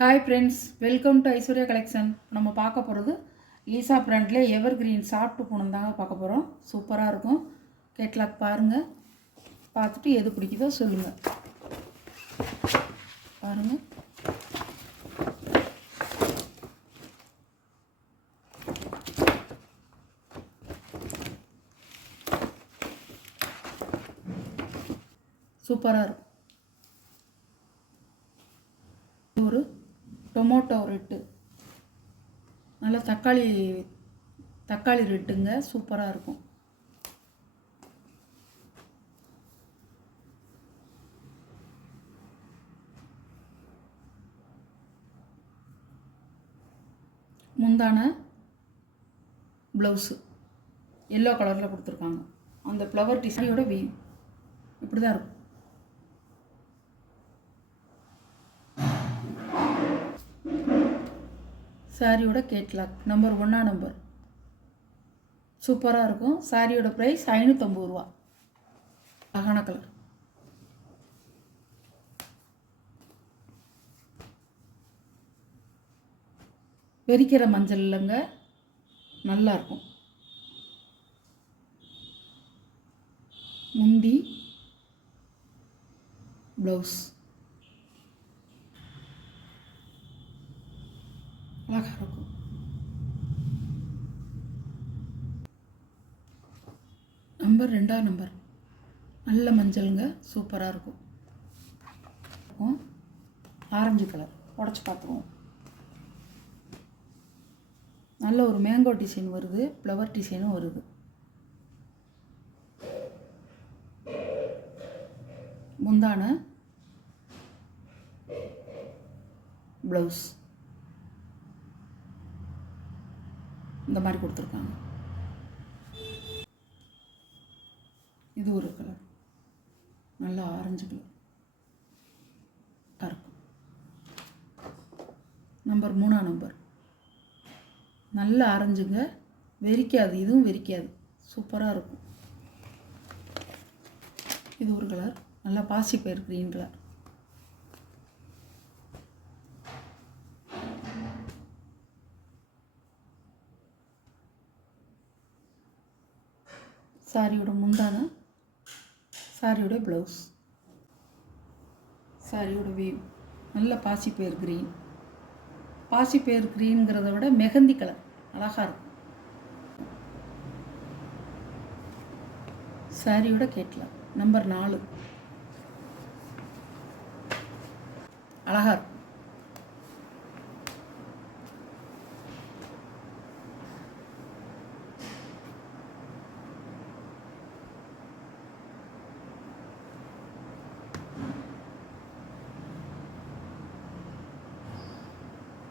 Hi friends, welcome to Aishwarya collection. நம்ம பார்க்க போகிறது ஈசா பிராண்டில் எவர் கிரீன் சாப்பிட்டு போகணும் தாங்க பார்க்க போகிறோம். சூப்பராக இருக்கும். கேட்லாக் பாருங்கள், பார்த்துட்டு எது பிடிக்குதோ சொல்லுங்கள். பாருங்கள், சூப்பராக இருக்கும். ஒரு டொமேட்டோ ரெட்டு, நல்லா தக்காளி ரெட்டுங்க, சூப்பராக இருக்கும். முந்தான ப்ளவுஸு எல்லோ கலரில் கொடுத்துருக்காங்க. அந்த ஃப்ளவர் டிசைனோட இப்படி தான் இருக்கும். சாரியோட கேட்லாக் நம்பர் 1 நம்பர் சூப்பராக இருக்கும். சாரியோட ப்ரைஸ் 550 ரூபா. அழகான கலர். வெறிக்கிற மஞ்சள் இல்லைங்க, நல்லாயிருக்கும். முந்தி ப்ளவுஸ் அழகாக இருக்கும். நம்பர் 2 நம்பர் நல்ல மஞ்சளுங்க, சூப்பராக இருக்கும். ஆரஞ்சு கலர் உடச்சி பார்த்துருவோம். நல்ல ஒரு மேங்கோ டிசைன் வருது, ஃப்ளவர் டிசைனும் வருது. முந்தான ப்ளவுஸ் இந்த மாதிரி கொடுத்துருக்காங்க. இது ஒரு கலர், நல்லா ஆரஞ்சு கலர் இருக்கும். நம்பர் 3 நம்பர் நல்ல ஆரஞ்சுங்க, வெறிக்காது, இதுவும் வெறிக்காது, சூப்பராக இருக்கும். இது ஒரு கலர், நல்லா பாசிப்பயிர் க்ரீன் கலர். சாரியோட முந்தான, சாரியோட ப்ளவுஸ், சாரியோட வேவ் நல்ல பாசிப்பயிர் க்ரீன். பாசிப்பயிர் க்ரீன்ங்கிறத விட மெஹந்தி கலர் அழகாக இருக்கும். சாரியோட கேட்லாக் நம்பர் 4 அழகாக இருக்கும்.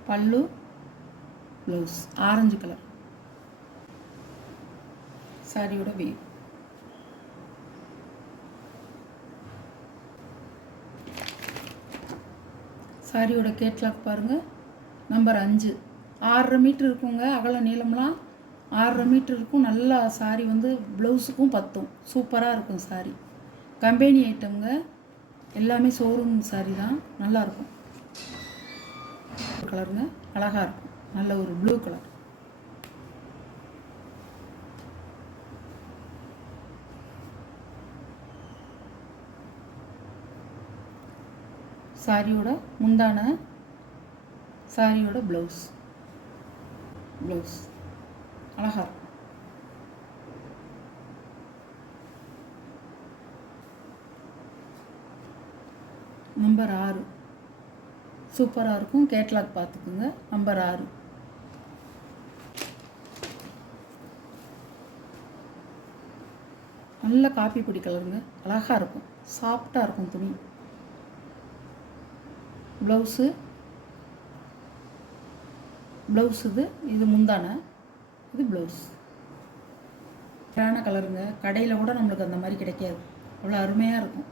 பல்லு ப்ளவுஸ் ஆரஞ்சு கலர். சாரியோட வேவ் சாரியோட கேட்லாக் பாருங்கள். நம்பர் 5 6.5 மீட்டர் இருக்குங்க. அகல நீளம்லாம் 6.5 மீட்டர் இருக்கும். நல்லா சாரி வந்து ப்ளவுஸுக்கும் பத்தும், சூப்பராக இருக்கும். சாரி கம்பெனி ஐட்டம்ங்க, எல்லாமே ஷோரூம் சாரி தான், நல்லாயிருக்கும். கலருங்க, அழகாக இருக்கும். நல்ல ஒரு ப்ளூ கலர். சாரியோட முந்தான, சாரியோட ப்ளவுஸ் அழகாக இருக்கும். நம்பர் 6 சூப்பராக இருக்கும். கேட்லாக் பார்த்துக்குங்க. நம்பர் 6 நல்ல காப்பி பொடி கலருங்க, அழகாக இருக்கும். சாஃப்டாக இருக்கும் துணி. ப்ளவுஸு இது முந்தான, இது ப்ளவுஸ். அழகான கலருங்க. கடையில் கூட நம்மளுக்கு அந்த மாதிரி கிடைக்காது, அவ்வளோ அருமையாக இருக்கும்.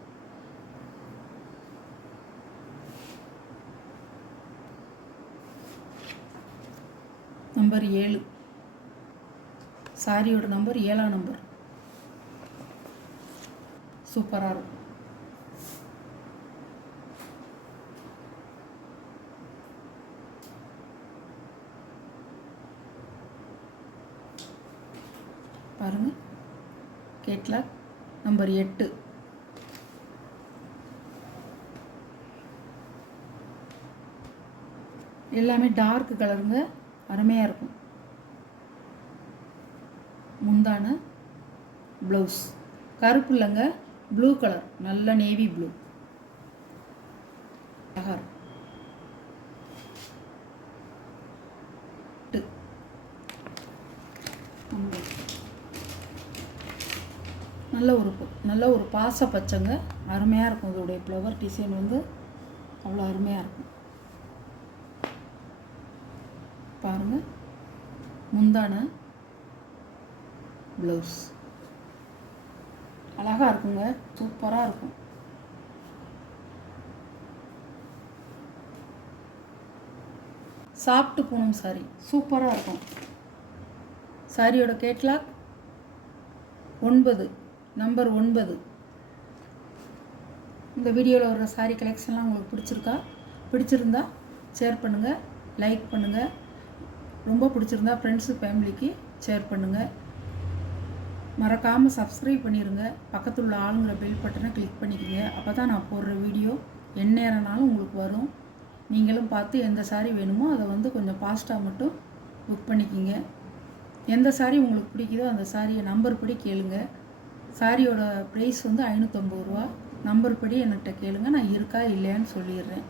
நம்பர் 7 சாரியோட நம்பர் 7 நம்பர் சூப்பராக இருக்கும். பாருங்கள், கேட்லாக் நம்பர் 8. எல்லாமே டார்க் கலருங்க, அருமையாக இருக்கும். முந்தான ப்ளவுஸ் கருப்பு இல்லைங்க, ப்ளூ கலர், நல்ல நேவி ப்ளூ. நல்ல ஒரு பாச பச்சைங்க, அருமையாக இருக்கும். இதோடைய ஃப்ளவர் டிசைன் வந்து அவ்வளோ அருமையாக இருக்கும். பாருங்கள், முந்தான ப்ளவுஸ் அழகாக இருக்குங்க, சூப்பராக இருக்கும். சாஃப்ட் பூனம் சாரி, சூப்பராக இருக்கும். சாரியோட கேட்லாக் 9, நம்பர் 9. இந்த வீடியோவில் வர சாரி கலெக்ஷன்லாம் உங்களுக்கு பிடிச்சிருந்தா ஷேர் பண்ணுங்கள், லைக் பண்ணுங்கள். ரொம்ப பிடிச்சிருந்தா ஃப்ரெண்ட்ஸு ஃபேமிலிக்கு ஷேர் பண்ணுங்கள். மறக்காமல் சப்ஸ்கிரைப் பண்ணிடுங்க. பக்கத்தில் உள்ள ஆளுங்கிற பெல் பட்டனை கிளிக் பண்ணிக்கோங்க. அப்போ தான் நான் போடுற வீடியோ எந்நேரம்னாலும் உங்களுக்கு வரும். நீங்களும் பார்த்து எந்த சாரீ வேணுமோ அதை வந்து கொஞ்சம் ஃபாஸ்ட்டாக மட்டும் புக் பண்ணிக்கிங்க. எந்த சாரீ உங்களுக்கு பிடிக்குதோ அந்த சாரியை நம்பர் படி கேளுங்க. சாரியோட ப்ரைஸ் வந்து 550 ரூபா. நம்பர் படி என்கிட்ட கேளுங்க, நான் இருக்கா இல்லையான்னு சொல்லிடுறேன்.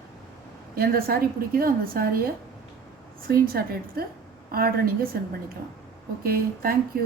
எந்த சாரீ பிடிக்குதோ அந்த சாரியை ஸ்க்ரீன்ஷாட் எடுத்து ஆர்டரை நீங்கள் சென்ட் பண்ணிக்கலாம். Okay, thank you.